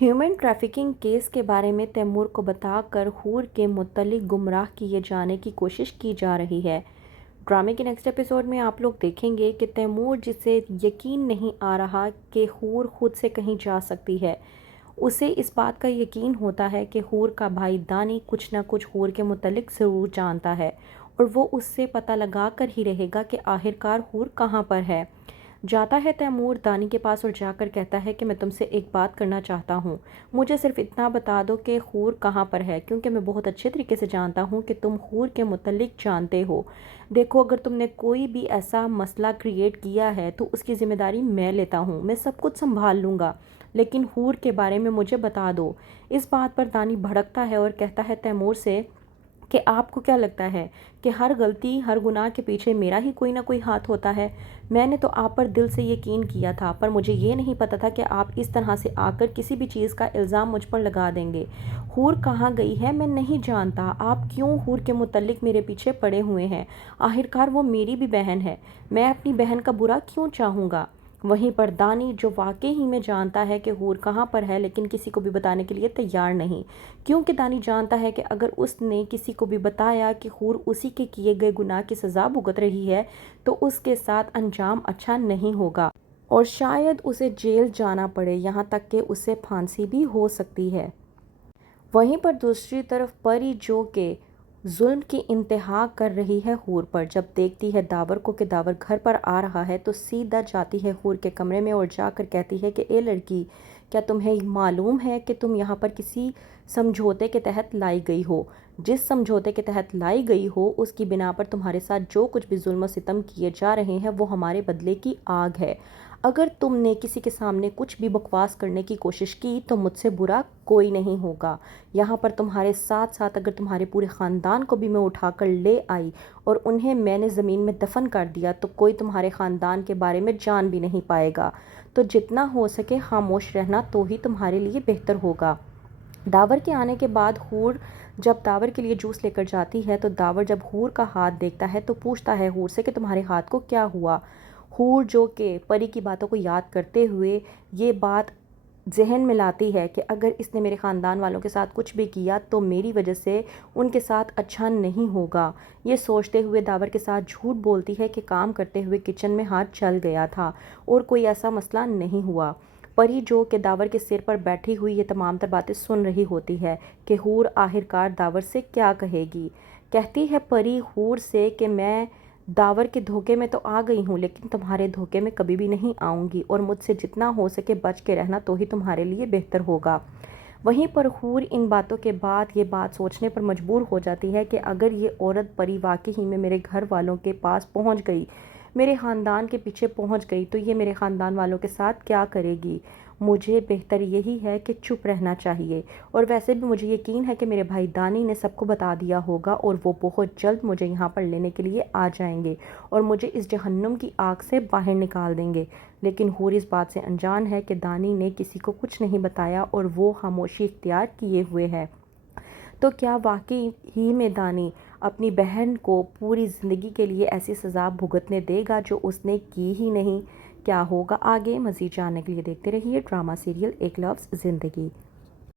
Human trafficking case کے بارے میں تیمور کو بتا کر حور کے متعلق گمراہ کیے جانے کی کوشش کی جا رہی ہے۔ ڈرامے کے نیکسٹ ایپیسوڈ میں آپ لوگ دیکھیں گے کہ تیمور جسے یقین نہیں آ رہا کہ حور خود سے کہیں جا سکتی ہے، اسے اس بات کا یقین ہوتا ہے کہ حور کا بھائی دانی کچھ نہ کچھ حور کے متعلق ضرور جانتا ہے اور وہ اس سے پتہ لگا کر ہی رہے گا کہ آخرکار حور کہاں پر ہے۔ جاتا ہے تیمور دانی کے پاس اور جا کر کہتا ہے کہ میں تم سے ایک بات کرنا چاہتا ہوں، مجھے صرف اتنا بتا دو کہ حور کہاں پر ہے، کیونکہ میں بہت اچھے طریقے سے جانتا ہوں کہ تم حور کے متعلق جانتے ہو۔ دیکھو، اگر تم نے کوئی بھی ایسا مسئلہ کریٹ کیا ہے تو اس کی ذمہ داری میں لیتا ہوں، میں سب کچھ سنبھال لوں گا، لیکن حور کے بارے میں مجھے بتا دو۔ اس بات پر دانی بھڑکتا ہے اور کہتا ہے تیمور سے کہ آپ کو کیا لگتا ہے کہ ہر غلطی، ہر گناہ کے پیچھے میرا ہی کوئی نہ کوئی ہاتھ ہوتا ہے؟ میں نے تو آپ پر دل سے یقین کیا تھا، پر مجھے یہ نہیں پتا تھا کہ آپ اس طرح سے آ کر کسی بھی چیز کا الزام مجھ پر لگا دیں گے۔ حور کہاں گئی ہے میں نہیں جانتا، آپ کیوں حور کے متعلق میرے پیچھے پڑے ہوئے ہیں؟ آخرکار وہ میری بھی بہن ہے، میں اپنی بہن کا برا کیوں چاہوں گا؟ وہیں پر دانی، جو واقعی ہی میں جانتا ہے کہ حور کہاں پر ہے لیکن کسی کو بھی بتانے کے لیے تیار نہیں، کیونکہ دانی جانتا ہے کہ اگر اس نے کسی کو بھی بتایا کہ حور اسی کے کیے گئے گناہ کی سزا بھگت رہی ہے تو اس کے ساتھ انجام اچھا نہیں ہوگا اور شاید اسے جیل جانا پڑے، یہاں تک کہ اسے پھانسی بھی ہو سکتی ہے۔ وہیں پر دوسری طرف پری، جو کہ ظلم کی انتہا کر رہی ہے حور پر، جب دیکھتی ہے داور کو کہ داور گھر پر آ رہا ہے تو سیدھا جاتی ہے حور کے کمرے میں اور جا کر کہتی ہے کہ اے لڑکی، کیا تمہیں معلوم ہے کہ تم یہاں پر کسی سمجھوتے کے تحت لائی گئی ہو؟ جس سمجھوتے کے تحت لائی گئی ہو اس کی بنا پر تمہارے ساتھ جو کچھ بھی ظلم و ستم کیے جا رہے ہیں وہ ہمارے بدلے کی آگ ہے۔ اگر تم نے کسی کے سامنے کچھ بھی بکواس کرنے کی کوشش کی تو مجھ سے برا کوئی نہیں ہوگا۔ یہاں پر تمہارے ساتھ ساتھ اگر تمہارے پورے خاندان کو بھی میں اٹھا کر لے آئی اور انہیں میں نے زمین میں دفن کر دیا تو کوئی تمہارے خاندان کے بارے میں جان بھی نہیں پائے گا، تو جتنا ہو سکے خاموش رہنا تو ہی تمہارے لیے بہتر ہوگا۔ داور کے آنے کے بعد حور جب داور کے لیے جوس لے کر جاتی ہے تو داور جب حور کا ہاتھ دیکھتا ہے تو پوچھتا ہے حور سے کہ تمہارے ہاتھ کو کیا ہوا؟ حور، جو کہ پری کی باتوں کو یاد کرتے ہوئے یہ بات ذہن میں لاتی ہے کہ اگر اس نے میرے خاندان والوں کے ساتھ کچھ بھی کیا تو میری وجہ سے ان کے ساتھ اچھا نہیں ہوگا، یہ سوچتے ہوئے داور کے ساتھ جھوٹ بولتی ہے کہ کام کرتے ہوئے کچن میں ہاتھ جل گیا تھا اور کوئی ایسا مسئلہ نہیں ہوا۔ پری، جو کہ داور کے سر پر بیٹھی ہوئی یہ تمام تر باتیں سن رہی ہوتی ہے کہ حور آخرکار داور سے کیا کہے گی، کہتی ہے پری حور سے کہ میں داور کے دھوکے میں تو آ گئی ہوں لیکن تمہارے دھوکے میں کبھی بھی نہیں آؤں گی اور مجھ سے جتنا ہو سکے بچ کے رہنا تو ہی تمہارے لیے بہتر ہوگا۔ وہیں پر حور ان باتوں کے بعد یہ بات سوچنے پر مجبور ہو جاتی ہے کہ اگر یہ عورت پری واقعی ہی میں میرے گھر والوں کے پاس پہنچ گئی، میرے خاندان کے پیچھے پہنچ گئی تو یہ میرے خاندان والوں کے ساتھ کیا کرے گی؟ مجھے بہتر یہی ہے کہ چپ رہنا چاہیے، اور ویسے بھی مجھے یقین ہے کہ میرے بھائی دانی نے سب کو بتا دیا ہوگا اور وہ بہت جلد مجھے یہاں پر لینے کے لیے آ جائیں گے اور مجھے اس جہنم کی آگ سے باہر نکال دیں گے۔ لیکن حور اس بات سے انجان ہے کہ دانی نے کسی کو کچھ نہیں بتایا اور وہ خاموشی اختیار کیے ہوئے ہے، تو کیا واقعی ہی میں دانی اپنی بہن کو پوری زندگی کے لیے ایسی سزا بھگتنے دے گا جو اس نے کی ہی نہیں؟ کیا ہوگا آگے؟ مزید جاننے کے لیے دیکھتے رہیے ڈرامہ سیریل ایک لفظ زندگی۔